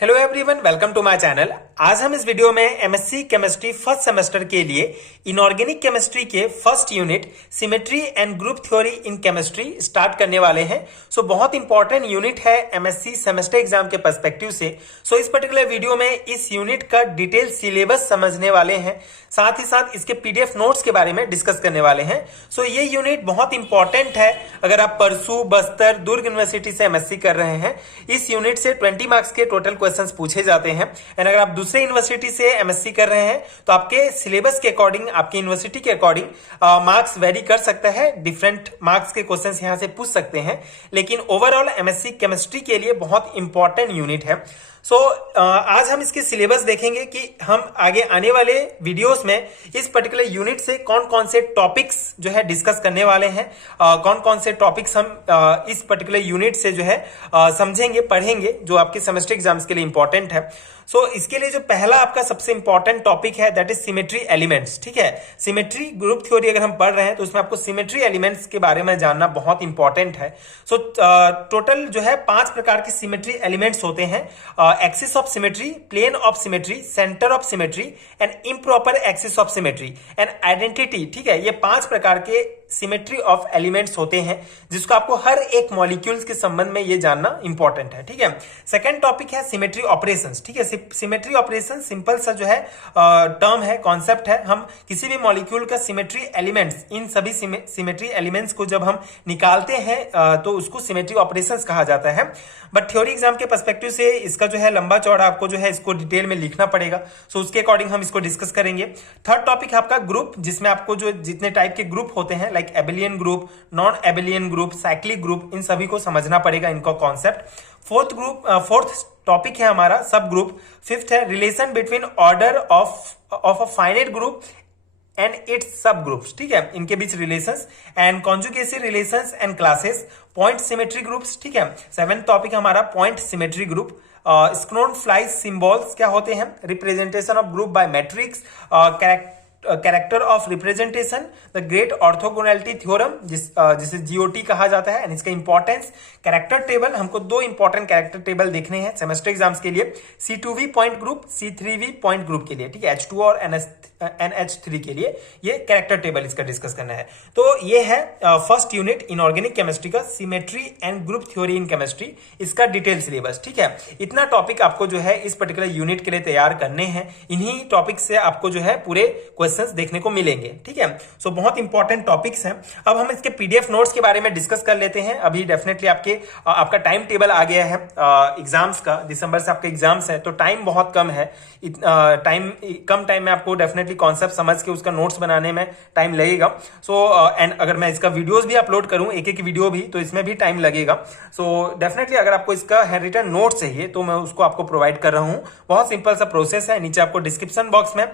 Hello everyone, welcome to my channel. आज हम इस वीडियो में एमएससी केमिस्ट्री फर्स्ट सेमेस्टर के लिए इनऑर्गेनिक केमिस्ट्री के first unit symmetry and group theory in chemistry start करने वाले हैं। सो बहुत इंपॉर्टेंट यूनिट है एमएससी सेमेस्टर एग्जाम के पर्सपेक्टिव से। सो इस पर्टिकुलर वीडियो में इस यूनिट का डिटेल सिलेबस समझने वाले हैं, साथ ही साथ इसके पीडीएफ नोट्स के बारे में डिस्कस करने वाले हैं। सो ये यूनिट बहुत इंपॉर्टेंट है अगर आप परसू, बस्तर, दुर्ग यूनिवर्सिटी से एमएससी कर रहे हैं। इस यूनिट से 20 मार्क्स के टोटल क्वेश्चंस पूछे जाते हैं। एंड अगर आप दूसरे यूनिवर्सिटी से एमएससी कर रहे हैं तो आपके सिलेबस के अकॉर्डिंग, आपके यूनिवर्सिटी के अकॉर्डिंग मार्क्स वेरी कर सकता है। डिफरेंट मार्क्स के क्वेश्चंस यहां से पूछ सकते हैं, लेकिन ओवरऑल एमएससी केमिस्ट्री के लिए बहुत इंपॉर्टेंट यूनिट है। सो आज हम इसके सिलेबस देखेंगे कि हम आगे आने वाले वीडियोस में इस पर्टिकुलर यूनिट से कौन कौन से टॉपिक्स जो है डिस्कस करने वाले हैं, कौन कौन से टॉपिक्स हम इस पर्टिकुलर यूनिट से जो है समझेंगे, पढ़ेंगे, जो आपके सेमेस्टर एग्जाम्स के लिए इंपॉर्टेंट है। सो इसके लिए जो पहला आपका सबसे इंपॉर्टेंट टॉपिक है दैट इज सिमेट्री एलिमेंट्स। ठीक है, सिमेट्री ग्रुप थ्योरी अगर हम पढ़ रहे हैं तो उसमें आपको सिमेट्री एलिमेंट्स के बारे में जानना बहुत इंपॉर्टेंट है। सो टोटल जो है 5 प्रकार के सिमेट्री एलिमेंट्स होते हैं। Axis of symmetry, plane of symmetry, centre of symmetry and improper axis of symmetry and identity. ठीक है, ये 5 प्रकार के सिमेट्री ऑफ एलिमेंट्स होते हैं जिसको आपको हर एक मॉलिक्यूल्स के संबंध में ये जानना इंपॉर्टेंट है। ठीक है, सेकंड टॉपिक है सिमेट्री ऑपरेशंस। ठीक है, सिमेट्री ऑपरेशन सिंपल सा जो है टर्म है, कॉन्सेप्ट है। हम किसी भी मॉलिक्यूल का सिमेट्री एलिमेंट्स, इन सभी सिमेट्री एलिमेंट्स को जब हम निकालते हैं तो उसको सिमेट्री ऑपरेशंस कहा जाता है। बट थ्योरी एग्जाम के पर्सपेक्टिव से इसका जो है लंबा चौड़ा आपको जो है इसको डिटेल में लिखना पड़ेगा। सो उसके अकॉर्डिंग हम इसको डिस्कस करेंगे। थर्ड टॉपिक है आपका ग्रुप, जिसमें आपको जो जितने टाइप के ग्रुप होते हैं like abelian group, non abelian group, cyclic group, इन सभी को समझना पड़ेगा, इनका कॉन्सेप्ट। फोर्थ टॉपिक है हमारा सब ग्रुप। फिफ्थ है relation between order of a finite group and its subgroups. ठीक है, इनके बीच relations and conjugacy relations and classes, point symmetry groups. ठीक है, 7th टॉपिक हमारा point symmetry group. Schoenflies symbols क्या होते हैं, representation of group by matrix, character of representation, the great orthogonality theorem जिसे जीओटी कहा जाता है, एंड इसका इंपॉर्टेंस। कैरेक्टर टेबल, हमको 2 इंपॉर्टेंट कैरेक्टर टेबल देखने हैं सेमेस्टर एग्जाम्स के लिए, C2V point group, C3V point group के लिए। ठीक है, H2 और NH3 के लिए ये कैरेक्टर टेबल इसका डिस्कस करना है। तो ये है फर्स्ट यूनिट इनऑर्गेनिक केमिस्ट्री का symmetry and group theory in chemistry, इसका डिटेल सिलेबस। ठीक है, इतना टॉपिक आपको जो है इस पर्टिकुलर यूनिट के लिए तैयार करने हैं। इन्हीं टॉपिक से आपको जो है पूरे क्वेश्चंस देखने को मिलेंगे। ठीक है, सो बहुत इंपॉर्टेंट टॉपिक्स हैं। अब हम इसके पीडीएफ नोट्स के बारे में डिस्कस कर लेते हैं। अभी डेफिनेटली आपका टाइम टेबल आ गया है एग्जाम्स का, दिसंबर से आपके एग्जाम्स है तो टाइम बहुत कम है। कम टाइम में आपको डेफिनेटली कॉन्सेप्ट समझ के उसका नोट्स बनाने में टाइम लगेगा। सो एंड अगर मैं इसका वीडियोस भी अपलोड करूं, एक वीडियो भी, तो इसमें भी टाइम लगेगा। सो डेफिनेटली अगर आपको इसका हैंड रिटन नोट चाहिए तो मैं उसको आपको प्रोवाइड कर रहा हूं। बहुत सिंपल सा प्रोसेस है। नीचे आपको डिस्क्रिप्शन बॉक्स में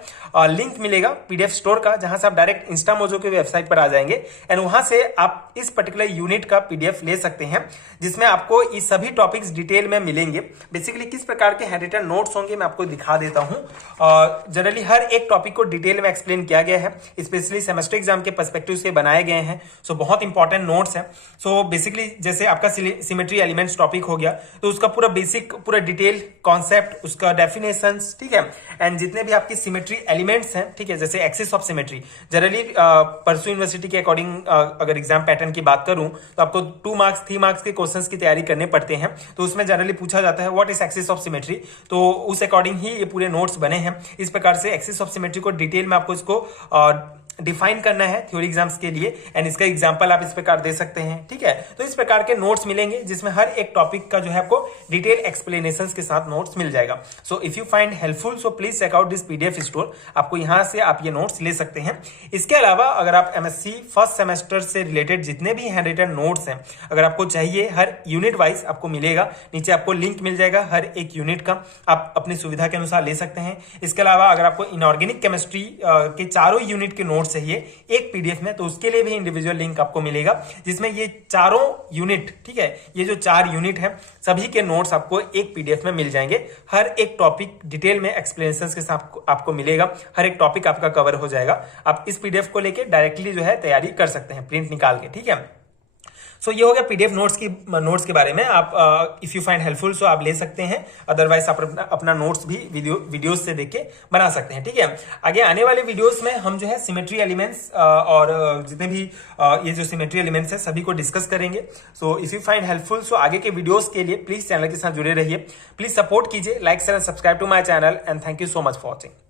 लिंक मिलेगा पीडीएफ स्टोर का, जहां से आप डायरेक्ट इंस्टामोजो की वेबसाइट पर आ जाएंगे एंड वहां से आप इस पर्टिकुलर यूनिट का पीडीएफ ले सकते हैं, जिसमें आपको ये सभी टॉपिक्स डिटेल में मिलेंगे। बेसिकली किस प्रकार के हैंड रिटन नोट्स होंगे मैं आपको दिखा देता हूं। जनरली हर एक टॉपिक को डिटेल में एक्सप्लेन किया गया है, स्पेशली सेमेस्टर एग्जाम के पर्सपेक्टिव से बनाए गए हैं। सो बहुत इंपॉर्टेंट नोट्स हैं। सो बेसिकली जैसे आपका सिमेट्री एलिमेंट्स टॉपिक हो गया तो उसका पूरा बेसिक, पूरा डिटेल कॉन्सेप्ट, उसका डेफिनेशंस, ठीक है, एंड जितने भी आपकी सिमेट्री एलिमेंट्स हैं, ठीक है, जैसे एक्सिस ऑफ सिमेट्री। जनरली परसू यूनिवर्सिटी के अकॉर्डिंग अगर एग्जाम पैटर्न की बात करूं तो आपको 2 मार्क्स 3 मार्क्स के क्वेश्चंस की तैयारी करने पड़ते हैं। तो उसमें जनरली पूछा जाता है what is axis of symmetry, तो उस अकॉर्डिंग ही ये पूरे नोट्स बने हैं। इस प्रकार से एक्सिस ऑफ सिमेट्री को डिटेल में आपको इसको डिफाइन करना है थ्योरी एग्जाम्स के लिए, एंड इसका एग्जांपल आप इस प्रकार दे सकते हैं। ठीक है, तो इस प्रकार के नोट्स मिलेंगे जिसमें हर एक टॉपिक का जो है आपको डिटेल एक्सप्लेनेशंस के साथ नोट्स मिल जाएगा। So if you find helpful so please check out this PDF store. आपको यहां से आप ये नोट्स ले सकते हैं। इसके अलावा अगर आप एमएससी फर्स्ट सेमेस्टर से रिलेटेड जितने भी हैंड रिटन नोट्स हैं, अगर आपको चाहिए, हर यूनिट वाइज आपको मिलेगा। नीचे आपको लिंक मिल जाएगा हर एक यूनिट का, आप अपनी सुविधा के अनुसार ले सकते हैं। इसके अलावा अगर आपको इनऑर्गेनिक केमिस्ट्री के चारों यूनिट के नोट्स चाहिए एक पीडीएफ में, तो उसके लिए भी इंडिविजुअल लिंक आपको मिलेगा, जिसमें ये चारों यूनिट, ठीक है, ये जो 4 यूनिट है सभी के नोट्स आपको एक पीडीएफ में मिल जाएंगे। हर एक टॉपिक डिटेल में एक्सप्लेनेशंस के साथ आपको मिलेगा, हर एक टॉपिक आपका कवर हो जाएगा। आप इस पीडीएफ को लेके डायरेक्टली जो है तैयारी कर सकते हैं प्रिंट निकाल के। ठीक है, सो ये हो गया पीडीएफ नोट्स के बारे में। आप इफ यू फाइंड हेल्पफुल सो आप ले सकते हैं, अदरवाइज आप अपना नोट्स भी वीडियोस से देख के बना सकते हैं। ठीक है, आगे आने वाले वीडियोस में हम जो है सिमेट्री एलिमेंट्स और जितने भी ये जो सिमेट्री एलिमेंट्स है सभी को डिस्कस करेंगे। सो इफ यू फाइंड हेल्पफुल सो आगे के वीडियोस के लिए प्लीज चैनल के साथ जुड़े रहिए, प्लीज सपोर्ट कीजिए, like share and subscribe to my channel and thank you so much for watching.